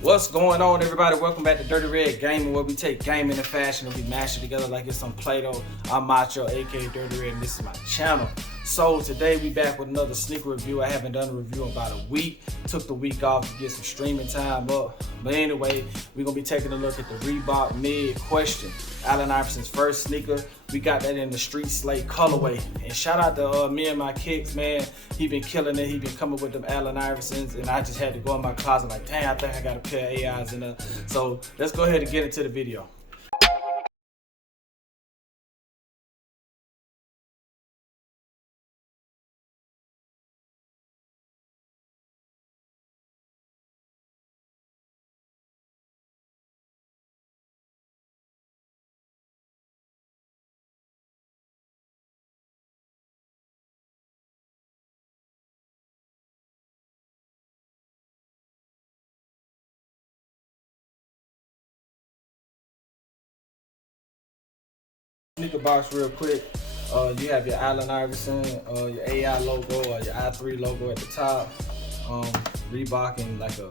What's going on, everybody? Welcome back to Dirty Red Gaming, where we take gaming and fashion and we mash it together like it's some Play-Doh. I'm Macho, aka Dirty Red, and this is my channel. So today we back with another sneaker review. I haven't done a review in about a week. Took the week off to get some streaming time up. But anyway, we're gonna be taking a look at the Reebok Mid Question, Allen Iverson's first sneaker. We got that in the Sleigh colorway. And shout out to me and my kicks, man. He been killing it. He been coming with them Allen Iversons, and I just had to go in my closet like, dang, I think I got a pair of AIs in there. So let's go ahead and get into the video. Sneaker box real quick. You have your Allen Iverson, your AI logo, or your I3 logo at the top. Reebok in like a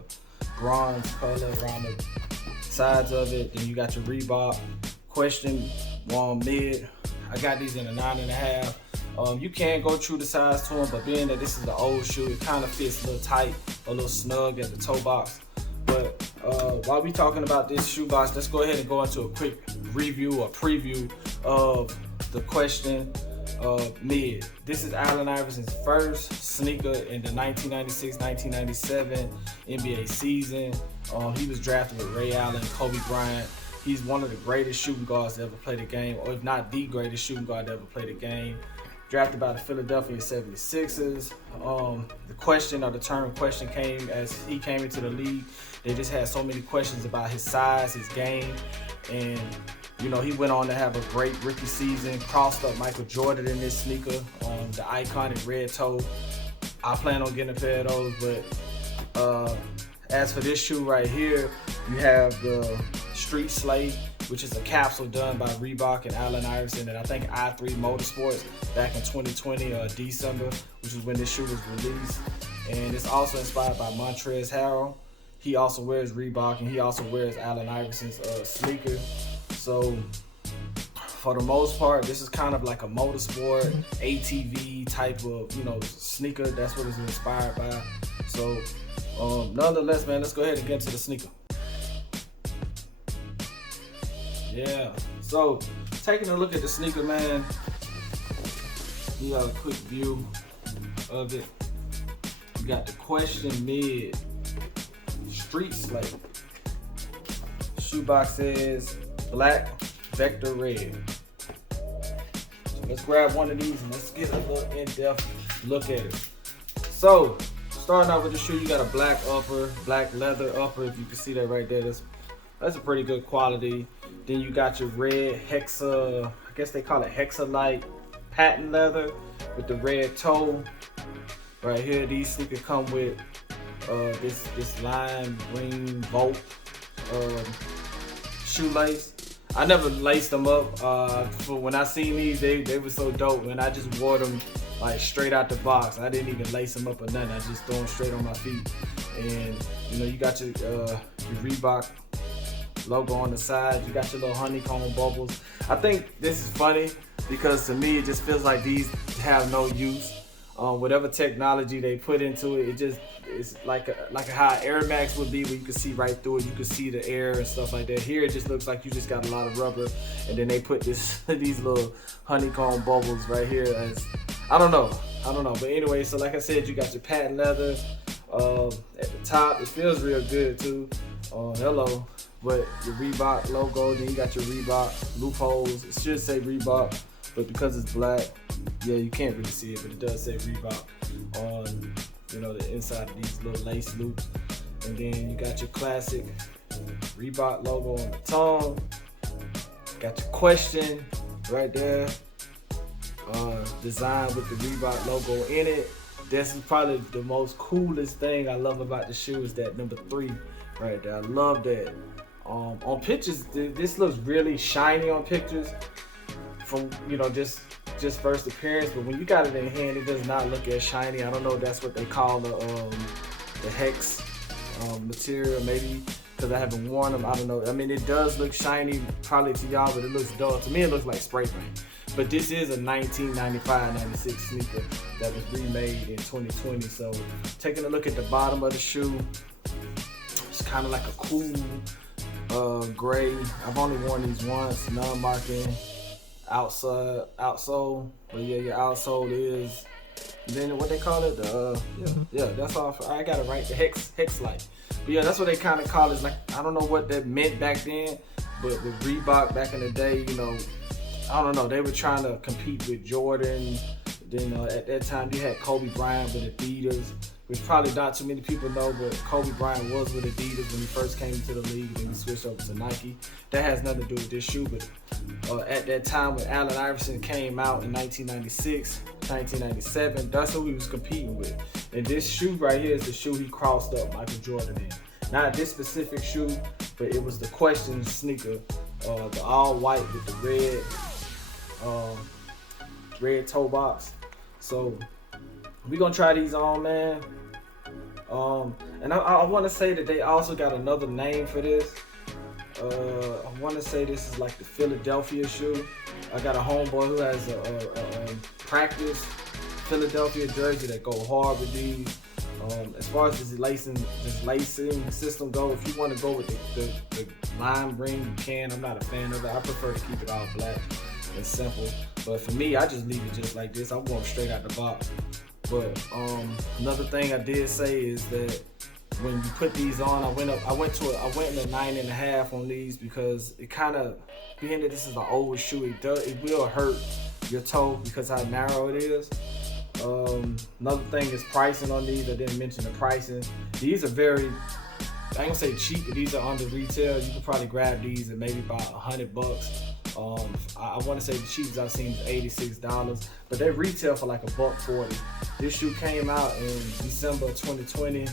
bronze color around the sides of it. Then you got your Reebok Question one mid. I got these in a 9.5. You can go true to size to them, but being that this is the old shoe, it kind of fits a little tight, a little snug at the toe box. But while we talking about this shoe box, let's go ahead and go into a quick review or preview of the Question mid. This is Allen Iverson's first sneaker in the 1996-1997 NBA season. He was drafted with Ray Allen, Kobe Bryant. He's one of the greatest shooting guards to ever play the game, or if not the greatest shooting guard to ever play the game. Drafted by the Philadelphia 76ers. The question, or the term question, came as he came into the league. They just had so many questions about his size, his game, and you know, he went on to have a great rookie season. Crossed up Michael Jordan in this sneaker, the iconic red toe. I plan on getting a pair of those, but as for this shoe right here, you have the Sleigh, which is a capsule done by Reebok and Allen Iverson, and I think I3 Motorsports back in 2020 December, which is when this shoe was released. And it's also inspired by Montrezl Harrell. He also wears Reebok, and he also wears Allen Iverson's sneaker. So for the most part, this is kind of like a motorsport ATV type of, you know, sneaker. That's what it's inspired by. So nonetheless, man, let's go ahead and get into the sneaker. Yeah, so taking a look at the sneaker, man, you got a quick view of it. You got the Question mid Sleigh. Shoebox says black vector red. So let's grab one of these and let's get a little in-depth look at it. So starting out with the shoe, you got a black upper, black leather upper. If you can see that right there, that's a pretty good quality. Then you got your red hexa, I guess they call it hexa-like patent leather with the red toe. Right here, these sneakers come with this lime green Volt shoelace. I never laced them up. For when I seen these, they were so dope, and I just wore them like straight out the box. I didn't even lace them up or nothing. I just throw them straight on my feet. And you know, you got your Reebok logo on the side. You got your little honeycomb bubbles. I think this is funny because to me it just feels like these have no use. Whatever technology they put into it, it's like how Air Max would be, where you can see right through it. You can see the air and stuff like that. Here it just looks like you just got a lot of rubber, and then they put these little honeycomb bubbles right here as I don't know. But anyway, so like I said, you got your patent leather at the top. It feels real good too. Hello. But your Reebok logo, then you got your Reebok loopholes. It should say Reebok, but because it's black, yeah, you can't really see it, but it does say Reebok on, you know, the inside of these little lace loops. And then you got your classic Reebok logo on the tongue. Got your Question right there, designed with the Reebok logo in it. This is probably the most coolest thing I love about the shoe is that number 3 right there. I love that. On pictures, this looks really shiny on pictures from, you know, just first appearance, but when you got it in hand, it does not look as shiny. I don't know if that's what they call the hex material, maybe because I haven't worn them. I don't know. I mean, it does look shiny probably to y'all, but it looks dull. To me, it looks like spray paint. But this is a 1995-96 sneaker that was remade in 2020. So taking a look at the bottom of the shoe, it's kind of like a cool gray. I've only worn these once, non-marking outsole. But yeah, your outsole is, then what they call it, yeah, that's all. I got it right, the hex light. But yeah, that's what they kind of call it. It's like, I don't know what that meant back then, but with Reebok back in the day, you know, I don't know, they were trying to compete with Jordan. Then at that time you had Kobe Bryant with Adidas, which probably not too many people know, but Kobe Bryant was with Adidas when he first came into the league, and he switched over to Nike. That has nothing to do with this shoe, but at that time when Allen Iverson came out in 1996, 1997, that's who he was competing with. And this shoe right here is the shoe he crossed up Michael Jordan in. Not this specific shoe, but it was the Question sneaker, the all white with the red toe box. So we gonna try these on, man. And I want to say that they also got another name for this. I want to say this is like the Philadelphia shoe. I got a homeboy who has a practice Philadelphia jersey that go hard with these. As far as this lacing system go, if you want to go with the lime green, you can. I'm not a fan of it. I prefer to keep it all black and simple. But for me, I just leave it just like this. I'm going straight out the box. But another thing I did say is that when you put these on, I went in a 9.5 on these, because it kind of, being that this is an old shoe, it will hurt your toe because how narrow it is. Another thing is pricing on these. I didn't mention the pricing. These are very, I ain't gonna say cheap, but these are under retail. You could probably grab these at maybe about $100. I want to say the cheapest I've seen is $86, but they retail for like $140. This shoe came out in December 2020.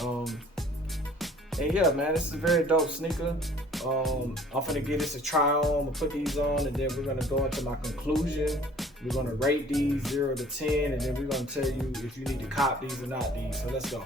And yeah, man, this is a very dope sneaker. I'm gonna give this a try on. I'm gonna put these on, and then we're gonna go into my conclusion. We're gonna rate these 0 to 10, and then we're gonna tell you if you need to cop these or not these. So let's go.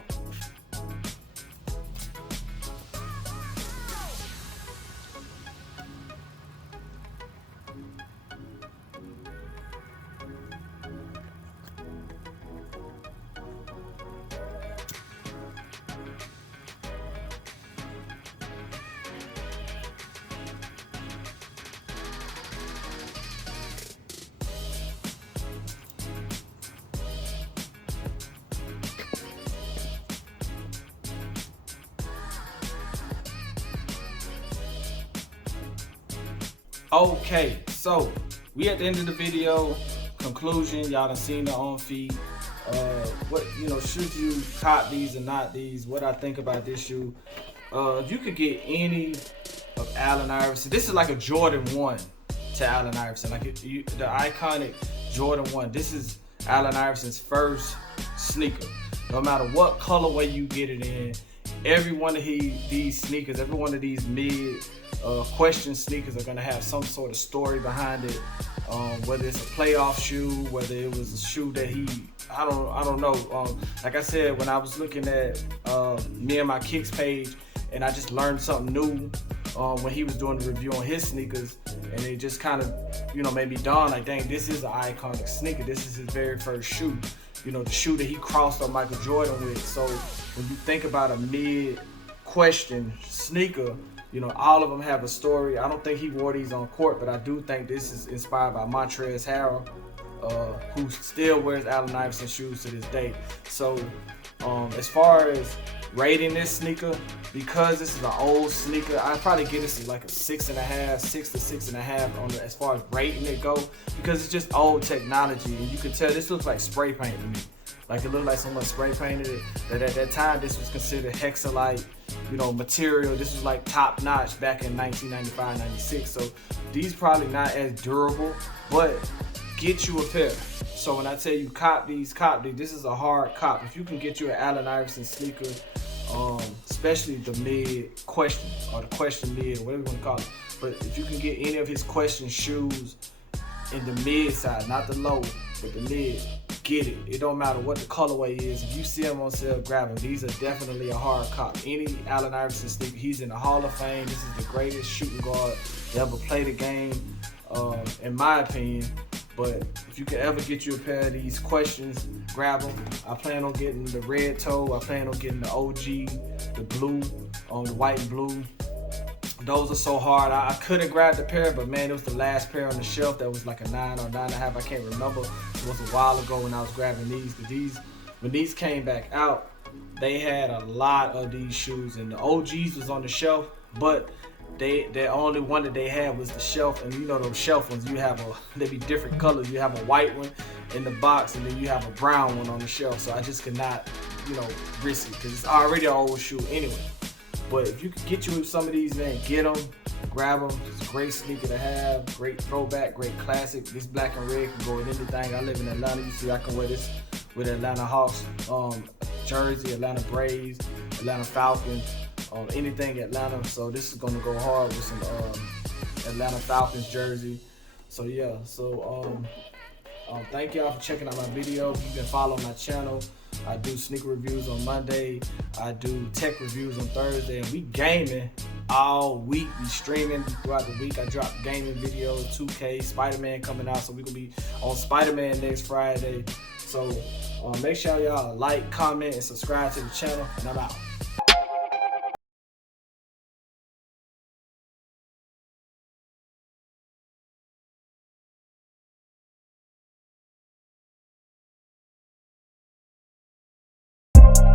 Okay, so we at the end of the video. Conclusion, y'all done seen the on feed. What, you know, should you cop these or not these? What I think about this shoe. If you could get any of Allen Iverson, this is like a Jordan 1 to Allen Iverson, like the iconic Jordan 1. This is Allen Iverson's first sneaker. No matter what colorway you get it in, every one of these sneakers, every one of these mid Question sneakers are gonna have some sort of story behind it. Whether it's a playoff shoe, whether it was a shoe that I don't know. Like I said, when I was looking at me and my Kicks page, and I just learned something new when he was doing the review on his sneakers, and it just kind of, you know, made me dawn like, dang, this is an iconic sneaker. This is his very first shoe. You know, the shoe that he crossed on Michael Jordan with. So when you think about a mid Question sneaker, you know, all of them have a story. I don't think he wore these on court, but I do think this is inspired by Montrezl Harrell, who still wears Allen Iverson shoes to this day. So as far as rating this sneaker, because this is an old sneaker, I'd probably give this like a 6 to 6.5 on as far as rating it go, because it's just old technology, and you can tell this looks like spray paint to me. Like it looked like someone spray painted it. That at that time this was considered hexalite, you know, material. This was like top notch back in 1995, 96. So these probably not as durable, but get you a pair. So when I tell you cop these. This is a hard cop. If you can get you an Allen Iverson sneaker, especially the mid Question or the Question mid, whatever you want to call it. But if you can get any of his Question shoes in the mid side, not the low, with the lid, get it. It don't matter what the colorway is. If you see them on sale, grab them. These are definitely a hard cop. Any Allen Iverson sneaker, he's in the Hall of Fame. This is the greatest shooting guard to ever play the game, in my opinion. But if you can ever get you a pair of these Questions, grab them. I plan on getting the red toe. I plan on getting the OG, the blue, the white and blue. Those are so hard. I could have grabbed a pair, but man, it was the last pair on the shelf that was like a 9 or 9.5. I can't remember. It was a while ago when I was grabbing these. But when these came back out, they had a lot of these shoes, and the OGs was on the shelf, but the only one that they had was the shelf. And you know those shelf ones, they be different colors. You have a white one in the box, and then you have a brown one on the shelf. So I just could not, risk it, because it's already an old shoe anyway. But if you could get you some of these, man, get them, grab them. It's a great sneaker to have, great throwback, great classic. This black and red can go with anything. I live in Atlanta. You see, I can wear this with Atlanta Hawks jersey, Atlanta Braves, Atlanta Falcons, anything Atlanta. So this is gonna go hard with some Atlanta Falcons jersey. So yeah, thank y'all for checking out my video. You can follow my channel. I do sneaker reviews on Monday. I do tech reviews on Thursday. And we gaming all week. We streaming throughout the week. I drop gaming videos, 2K, Spider-Man coming out. So we're going to be on Spider-Man next Friday. So make sure y'all like, comment, and subscribe to the channel. And I'm out.